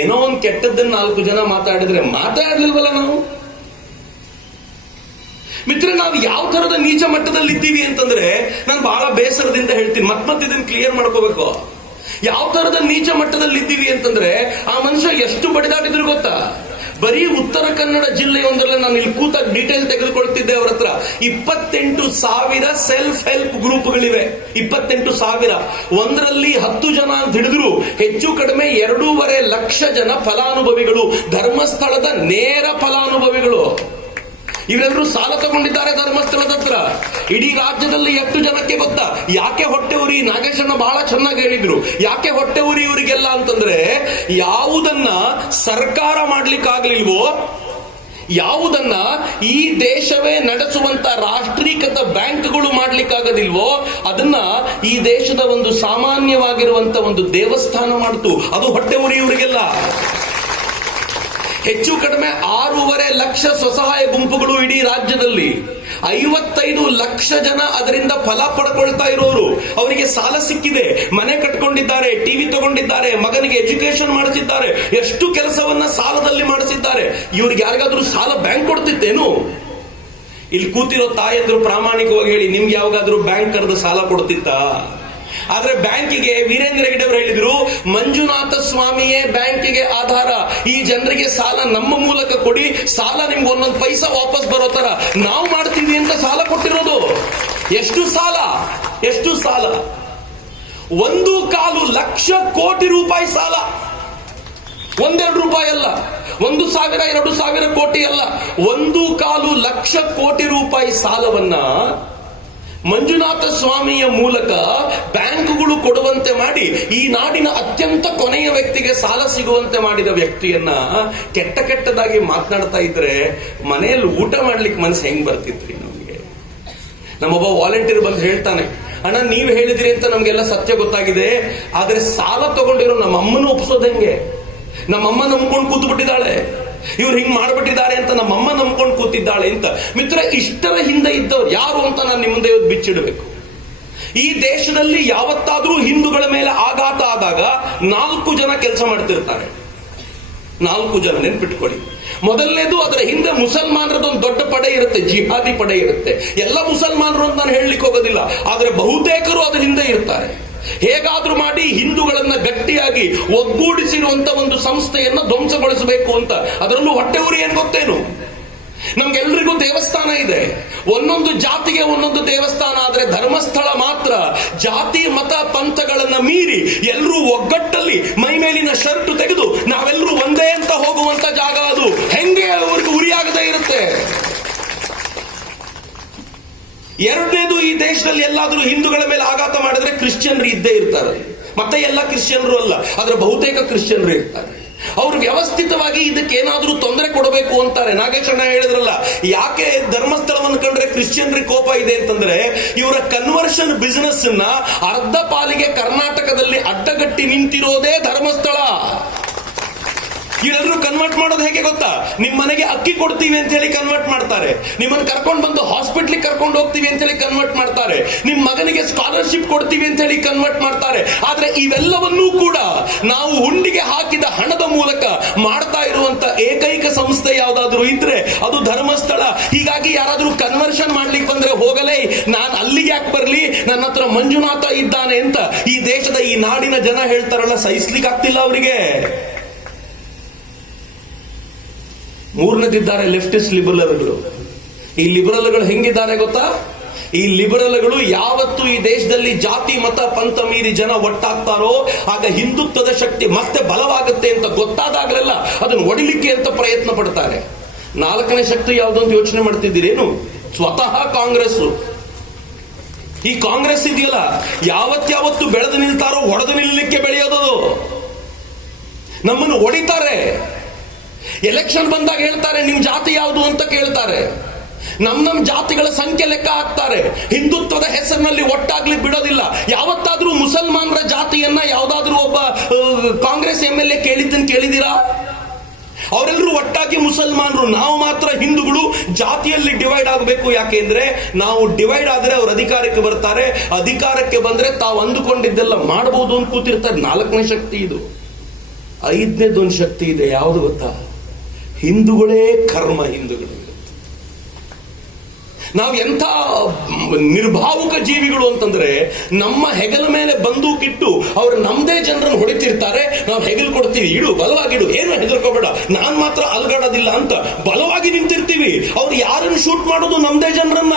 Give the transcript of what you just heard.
ಏನೋ ಒಂದು ಕೆಟ್ಟದ್ದನ್ನ 4 ಜನ ಮಾತಾಡಿದ್ರೆ ಮಾತಾಡ್ಲಿಲ್ವಲ್ಲ ನಾವು? ಮಿತ್ರ, ನಾವು ಯಾವ ತರದ ನೀಚ ಮಟ್ಟದಲ್ಲಿ ಇದ್ದೀವಿ ಅಂತಂದ್ರೆ, ನಾನು ಬಹಳ ಬೇಸರದಿಂದ ಹೇಳ್ತೀನಿ, ಮತ್ತೆ ಇದನ್ನ ಕ್ಲಿಯರ್ ಮಾಡ್ಕೋಬೇಕು. ಯಾವ ತರದ ನೀಚ ಮಟ್ಟದಲ್ಲಿ ಇದ್ದೀವಿ ಅಂತಂದ್ರೆ, ಆ ಮನುಷ್ಯ ಎಷ್ಟು ಬಡಿದಾಡಿದ್ರು ಗೊತ್ತಾ? ಬರೀ ಉತ್ತರ ಕನ್ನಡ ಜಿಲ್ಲೆಯೊಂದರಲ್ಲಿ ನಾನು ಇಲ್ಲಿ ಕೂತಾಗ ಡೀಟೇಲ್ ತೆಗೆದುಕೊಳ್ತಿದ್ದೆ ಅವ್ರ ಹತ್ರ. 28,000 ಸೆಲ್ಫ್ ಹೆಲ್ಪ್ ಗ್ರೂಪ್ಗಳಿವೆ. 28,000. ಒಂದರಲ್ಲಿ 10 ಜನ ಅಂತ ಹಿಡಿದ್ರು ಹೆಚ್ಚು ಕಡಿಮೆ 2.5 ಲಕ್ಷ ಜನ ಫಲಾನುಭವಿಗಳು, ಧರ್ಮಸ್ಥಳದ ನೇರ ಫಲಾನುಭವಿಗಳು. ಇವರೆಲ್ಲರೂ ಸಾಲ ತಗೊಂಡಿದ್ದಾರೆ ಧರ್ಮಸ್ಥಳದ ಹತ್ರ. ಇಡೀ ರಾಜ್ಯದಲ್ಲಿ ಎಷ್ಟು ಜನಕ್ಕೆ ಗೊತ್ತಾ? ಯಾಕೆ ಹೊಟ್ಟೆ ಉರಿ? ನಾಗೇಶಣ್ಣ ಬಹಳ ಚೆನ್ನಾಗಿ ಹೇಳಿದ್ರು. ಯಾಕೆ ಹೊಟ್ಟೆ ಉರಿ ಇವರಿಗೆಲ್ಲ ಅಂತಂದ್ರೆ, ಯಾವುದನ್ನ ಸರ್ಕಾರ ಮಾಡ್ಲಿಕ್ಕಾಗ್ಲಿಲ್ವೋ, ಯಾವುದನ್ನ ಈ ದೇಶವೇ ನಡೆಸುವಂತ ರಾಷ್ಟ್ರೀಕೃತ ಬ್ಯಾಂಕ್ಗಳು ಮಾಡ್ಲಿಕ್ಕಾಗದಿಲ್ವೋ, ಅದನ್ನ ಈ ದೇಶದ ಒಂದು ಸಾಮಾನ್ಯವಾಗಿರುವಂತ ಒಂದು ದೇವಸ್ಥಾನ ಮಾಡ್ತು. ಅದು ಹೊಟ್ಟೆ ಉರಿ ಇವರಿಗೆಲ್ಲ. ಹೆಚ್ಚು ಕಡಿಮೆ 6.5 ಲಕ್ಷ ಸ್ವಸಹಾಯ ಗುಂಪುಗಳು ಇಡೀ ರಾಜ್ಯದಲ್ಲಿ. 55 ಲಕ್ಷ ಜನ ಅದರಿಂದ ಫಲ ಪಡ್ಕೊಳ್ತಾ ಇರೋರು. ಅವರಿಗೆ ಸಾಲ ಸಿಕ್ಕಿದೆ, ಮನೆ ಕಟ್ಕೊಂಡಿದ್ದಾರೆ, ಟಿವಿ ತಗೊಂಡಿದ್ದಾರೆ, ಮಗನಿಗೆ ಎಜುಕೇಶನ್ ಮಾಡಿಸಿದ್ದಾರೆ, ಎಷ್ಟು ಕೆಲಸವನ್ನ ಸಾಲದಲ್ಲಿ ಮಾಡಿಸಿದ್ದಾರೆ. ಇವ್ರಿಗೆ ಯಾರಿಗಾದ್ರೂ ಸಾಲ ಬ್ಯಾಂಕ್ ಕೊಡ್ತಿತ್ತೇನು? ಇಲ್ಲಿ ಕೂತಿರೋ ತಾಯಂದ್ರು ಪ್ರಾಮಾಣಿಕವಾಗಿ ಹೇಳಿ, ನಿಮ್ಗೆ ಯಾವಾಗಾದ್ರೂ ಬ್ಯಾಂಕ್ ಕರೆದು ಸಾಲ ಕೊಡ್ತಿತ್ತಾ? ಆದ್ರೆ ಬ್ಯಾಂಕಿಗೆ ವೀರೇಂದ್ರ ಹೆಗಡೆ ಅವರು ಹೇಳಿದ್ರು, ಮಂಜುನಾಥ ಸ್ವಾಮಿಯೇ ಬ್ಯಾಂಕಿಗೆ ಆಧಾರ. ಈ ಜನರಿಗೆ ಸಾಲ ನಮ್ಮ ಮೂಲಕ ಕೊಡಿ, ಸಾಲ ನಿಮ್ಗೆ 1 ಪೈಸಾ ವಾಪಸ್ ಬರೋ ತರ ನಾವು ಮಾಡ್ತೀವಿ ಅಂತ ಸಾಲ ಕೊಟ್ಟಿರೋದು. ಎಷ್ಟು ಸಾಲ? 1.25 ಲಕ್ಷ ಕೋಟಿ ರೂಪಾಯಿ ಸಾಲ. 1-2 ರೂಪಾಯಿ ಅಲ್ಲ, 1,000-2,000 ಕೋಟಿ ಅಲ್ಲ, 1.25 ಲಕ್ಷ ಕೋಟಿ ರೂಪಾಯಿ ಸಾಲವನ್ನ ಮಂಜುನಾಥ ಸ್ವಾಮಿಯ ಮೂಲಕ ಬ್ಯಾಂಕುಗಳು ಕೊಡುವಂತೆ ಮಾಡಿ, ಈ ನಾಡಿನ ಅತ್ಯಂತ ಕೊನೆಯ ವ್ಯಕ್ತಿಗೆ ಸಾಲ ಸಿಗುವಂತೆ ಮಾಡಿದ ವ್ಯಕ್ತಿಯನ್ನ ಕೆಟ್ಟದಾಗಿ ಮಾತನಾಡ್ತಾ ಇದ್ರೆ ಮನೆಯಲ್ಲಿ ಊಟ ಮಾಡ್ಲಿಕ್ಕೆ ಮನಸ್ಸು ಹೆಂಗ್ ಬರ್ತಿದ್ರಿ ನಮ್ಗೆ? ನಮ್ಮೊಬ್ಬ ವಾಲಂಟಿಯರ್ ಬಂದು ಹೇಳ್ತಾನೆ, ಅಣ್ಣ ನೀವ್ ಹೇಳಿದ್ರಿ ಅಂತ ನಮ್ಗೆಲ್ಲ ಸತ್ಯ ಗೊತ್ತಾಗಿದೆ, ಆದ್ರೆ ಸಾಲ ತಗೊಂಡಿರೋ ನಮ್ಮ ಅಮ್ಮನ ಒಪ್ಸೋದ್ ಹೆಂಗೆ? ನಮ್ಮಮ್ಮ ನಂಬ್ಕೊಂಡು ಕೂತು ಬಿಟ್ಟಿದ್ದಾಳೆ, ಇವ್ರು ಹಿಂಗ್ ಮಾಡ್ಬಿಟ್ಟಿದ್ದಾರೆ ಅಂತ ನಮ್ಮಮ್ಮ ನಂಬ್ಕೊಂಡು ಕೂತಿದ್ದಾಳೆ ಅಂತ. ಮಿತ್ರ, ಇಷ್ಟರ ಹಿಂದೆ ಇದ್ದವ್ರು ಯಾರು ಅಂತ ನಾನು ನಿಮ್ಮ ಮುಂದೆ ಬಿಚ್ಚಿಡಬೇಕು. ಈ ದೇಶದಲ್ಲಿ ಯಾವತ್ತಾದ್ರೂ ಹಿಂದೂಗಳ ಮೇಲೆ ಆಘಾತ ಆದಾಗ 4 ಜನ ಕೆಲಸ ಮಾಡ್ತಿರ್ತಾರೆ. 4 ಜನ ನೆನ್ಪಿಟ್ಕೊಳ್ಳಿ. ಮೊದಲನೇದು, ಅದರ ಹಿಂದೆ ಮುಸಲ್ಮಾನರದೊಂದು ದೊಡ್ಡ ಪಡೆ ಇರುತ್ತೆ, ಜಿಹಾದಿ ಪಡೆ ಇರುತ್ತೆ. ಎಲ್ಲ ಮುಸಲ್ಮಾನರು ಅಂತ ನಾನು ಹೇಳಲಿಕ್ಕೆ ಹೋಗೋದಿಲ್ಲ, ಆದ್ರೆ ಬಹುತೇಕರು ಅದ್ರ ಹಿಂದೆ ಇರ್ತಾರೆ. ಹೇಗಾದ್ರೂ ಮಾಡಿ ಹಿಂದೂಗಳನ್ನ ಗಟ್ಟಿಯಾಗಿ ಒಗ್ಗೂಡಿಸಿರುವಂತ ಒಂದು ಸಂಸ್ಥೆಯನ್ನ ಧ್ವಂಸಗೊಳಿಸಬೇಕು ಅಂತ. ಅದರಲ್ಲೂ ಹೊಟ್ಟೆ ಉರಿ ಏನ್ ಗೊತ್ತೇನು? ನಮ್ಗೆಲ್ರಿಗೂ ದೇವಸ್ಥಾನ ಇದೆ, ಒಂದೊಂದು ಜಾತಿಗೆ ಒಂದೊಂದು ದೇವಸ್ಥಾನ. ಆದ್ರೆ ಧರ್ಮಸ್ಥಳ ಮಾತ್ರ ಜಾತಿ ಮತ ಪಂಥಗಳನ್ನ ಮೀರಿ ಎಲ್ಲರೂ ಒಗ್ಗಟ್ಟಲ್ಲಿ ಮೈ ಮೇಲಿನ ಶರ್ಟ್ ತೆಗೆದು ನಾವೆಲ್ಲರೂ ಒಂದೇ ಅಂತ ಹೋಗುವಂತ ಜಾಗ. ಅದು ಹೆಂಗೆ ಅವ್ರಿಗೆ ಉರಿಯಾಗದೇ ಇರುತ್ತೆ? ಎರಡನೇದು, ಈ ದೇಶದಲ್ಲಿ ಎಲ್ಲಾದ್ರೂ ಹಿಂದೂಗಳ ಮೇಲೆ ಆಘಾತ ಮಾಡಿದ್ರೆ ಕ್ರಿಶ್ಚಿಯನ್ರು ಇದ್ದೇ ಇರ್ತಾರೆ. ಮತ್ತೆ ಎಲ್ಲ ಕ್ರಿಶ್ಚಿಯನ್ರು ಅಲ್ಲ, ಆದ್ರೆ ಬಹುತೇಕ ಕ್ರಿಶ್ಚಿಯನ್ರು ಇರ್ತಾರೆ. ಅವರು ವ್ಯವಸ್ಥಿತವಾಗಿ ಇದಕ್ಕೇನಾದ್ರೂ ತೊಂದರೆ ಕೊಡಬೇಕು ಅಂತಾರೆ. ನಾಗೇಶಣ್ಣ ಹೇಳಿದ್ರಲ್ಲ, ಯಾಕೆ ಧರ್ಮಸ್ಥಳವನ್ನು ಕಂಡ್ರೆ ಕ್ರಿಶ್ಚಿಯನ್ರಿಗೆ ಕೋಪ ಇದೆ ಅಂತಂದ್ರೆ, ಇವರ ಕನ್ವರ್ಷನ್ ಬಿಸಿನೆಸ್ ನ ಅರ್ಧ ಪಾಲಿಗೆ ಕರ್ನಾಟಕದಲ್ಲಿ ಅಡ್ಡಗಟ್ಟಿ ನಿಂತಿರೋದೇ ಧರ್ಮಸ್ಥಳ. ಇವರೆಲ್ಲರೂ ಕನ್ವರ್ಟ್ ಮಾಡೋದು ಹೇಗೆ ಗೊತ್ತಾ? ನಿಮ್ ಮನೆಗೆ ಅಕ್ಕಿ ಕೊಡ್ತೀವಿ ಅಂತ ಹೇಳಿ ಕನ್ವರ್ಟ್ ಮಾಡ್ತಾರೆ, ನಿಮ್ಮನ್ನು ಕರ್ಕೊಂಡು ಬಂದು ಹಾಸ್ಪಿಟ್ಲಿಗೆ ಕರ್ಕೊಂಡು ಹೋಗ್ತೀವಿ ಅಂತ ಹೇಳಿ ಕನ್ವರ್ಟ್ ಮಾಡ್ತಾರೆ, ನಿಮ್ ಮಗನಿಗೆ ಸ್ಕಾಲರ್ಶಿಪ್ ಕೊಡ್ತೀವಿ ಅಂತ ಹೇಳಿ ಕನ್ವರ್ಟ್ ಮಾಡ್ತಾರೆ. ಆದ್ರೆ ಇವೆಲ್ಲವನ್ನೂ ಕೂಡ ನಾವು ಹುಂಡಿಗೆ ಹಾಕಿದ ಹಣದ ಮೂಲಕ ಮಾಡ್ತಾ ಇರುವಂತ ಏಕೈಕ ಸಂಸ್ಥೆ ಯಾವ್ದಾದ್ರು ಇದ್ರೆ ಅದು ಧರ್ಮಸ್ಥಳ. ಹೀಗಾಗಿ ಯಾರಾದ್ರೂ ಕನ್ವರ್ಷನ್ ಮಾಡ್ಲಿಕ್ಕೆ ಬಂದ್ರೆ ಹೋಗಲೇ, ನಾನು ಅಲ್ಲಿಗೆ ಯಾಕೆ ಬರ್ಲಿ, ನನ್ನ ಹತ್ರ ಮಂಜುನಾಥ ಇದ್ದಾನೆ ಅಂತ ಈ ದೇಶದ ಈ ನಾಡಿನ ಜನ ಹೇಳ್ತಾರಲ್ಲ, ಸಹಿಸ್ಲಿಕ್ಕೆ ಆಗ್ತಿಲ್ಲ ಅವರಿಗೆ. ಮೂರನೇದಿದ್ದಾರೆ ಲೆಫ್ಟಿಸ್ಟ್ ಲಿಬರಲ್ಗಳು. ಈ ಲಿಬರಲ್ಗಳು ಹೆಂಗಿದ್ದಾರೆ ಗೊತ್ತಾ? ಈ ಲಿಬರಲ್ಗಳು ಯಾವತ್ತು ಈ ದೇಶದಲ್ಲಿ ಜಾತಿ ಮತ ಪಂಥ ಮೀರಿ ಜನ ಒಟ್ಟಾಗ್ತಾರೋ ಆಗ ಹಿಂದುತ್ವದ ಶಕ್ತಿ ಮತ್ತೆ ಬಲವಾಗುತ್ತೆ ಅಂತ ಗೊತ್ತಾದಾಗಲೆಲ್ಲ ಅದನ್ನು ಒಡಿಲಿಕ್ಕೆ ಅಂತ ಪ್ರಯತ್ನ ಪಡ್ತಾರೆ. 4ನೇ ಶಕ್ತಿ ಯಾವುದು ಅಂತ ಯೋಚನೆ ಮಾಡ್ತಿದ್ದೀರೇನು? ಸ್ವತಃ ಕಾಂಗ್ರೆಸ್. ಈ ಕಾಂಗ್ರೆಸ್ ಇದೆಯಲ್ಲ, ಯಾವತ್ತು ಬೆಳೆದು ನಿಲ್ತಾರೋ ಒಡೆದು ನಿಲ್ಲಲಿಕ್ಕೆ ಬೆಳೆಯೋದು. ನಮ್ಮನ್ನು ಒಡಿತಾರೆ. ಎಲೆಕ್ಷನ್ ಬಂದಾಗ ಹೇಳ್ತಾರೆ ನಿಮ್ ಜಾತಿ ಯಾವುದು ಅಂತ ಕೇಳ್ತಾರೆ. ನಮ್ ಜಾತಿಗಳ ಸಂಖ್ಯೆ ಲೆಕ್ಕ ಹಾಕ್ತಾರೆ. ಹಿಂದುತ್ವದ ಹೆಸರಿನಲ್ಲಿ ಒಟ್ಟಾಗ್ಲಿ ಬಿಡೋದಿಲ್ಲ. ಯಾವತ್ತಾದ್ರೂ ಮುಸಲ್ಮಾನರ ಜಾತಿಯನ್ನ ಯಾವ್ದಾದ್ರೂ ಒಬ್ಬ ಕಾಂಗ್ರೆಸ್ MLA ಕೇಳಿದ್ದನ್ನು ಕೇಳಿದಿರಾ? ಅವರೆಲ್ಲರೂ ಒಟ್ಟಾಗಿ ಮುಸಲ್ಮಾನರು, ನಾವು ಮಾತ್ರ ಹಿಂದೂಗಳು ಜಾತಿಯಲ್ಲಿ ಡಿವೈಡ್ ಆಗಬೇಕು. ಯಾಕೆಂದ್ರೆ ನಾವು ಡಿವೈಡ್ ಆದ್ರೆ ಅವ್ರು ಅಧಿಕಾರಕ್ಕೆ ಬರ್ತಾರೆ, ಅಧಿಕಾರಕ್ಕೆ ಬಂದ್ರೆ ತಾವು ಅಂದುಕೊಂಡಿದ್ದೆಲ್ಲ ಮಾಡಬಹುದು ಅಂತ ಕೂತಿರ್ತಾರೆ. 4ನೇ ಶಕ್ತಿ ಇದು. ಐದನೇದೊಂದು ಶಕ್ತಿ ಇದೆ, ಯಾವುದು ಗೊತ್ತಾ? ಹಿಂದೂಗಳೇ ಕರ್ಮ. ಹಿಂದೂಗಳು ನಾವು ಎಂಥ ನಿರ್ಭಾವುಕ ಜೀವಿಗಳು ಅಂತಂದ್ರೆ, ನಮ್ಮ ಹೆಗಲ ಮೇಲೆ ಬಂದೂಕಿಟ್ಟು ಅವ್ರು ನಮ್ದೇ ಜನರನ್ನು ಹೊಡಿತಿರ್ತಾರೆ, ನಾವು ಹೆಗಲು ಕೊಡ್ತೀವಿ, ಇಡು ಬಲವಾಗಿಡು, ಏನು ಹೆದರ್ಕೋಬೇಡ, ನಾನ್ ಮಾತ್ರ ಅಲ್ಗಾಡೋದಿಲ್ಲ ಅಂತ ಬಲವಾಗಿ ನಿಂತಿರ್ತೀವಿ. ಅವ್ರು ಯಾರನ್ನು ಶೂಟ್ ಮಾಡೋದು? ನಮ್ದೇ ಜನರನ್ನ.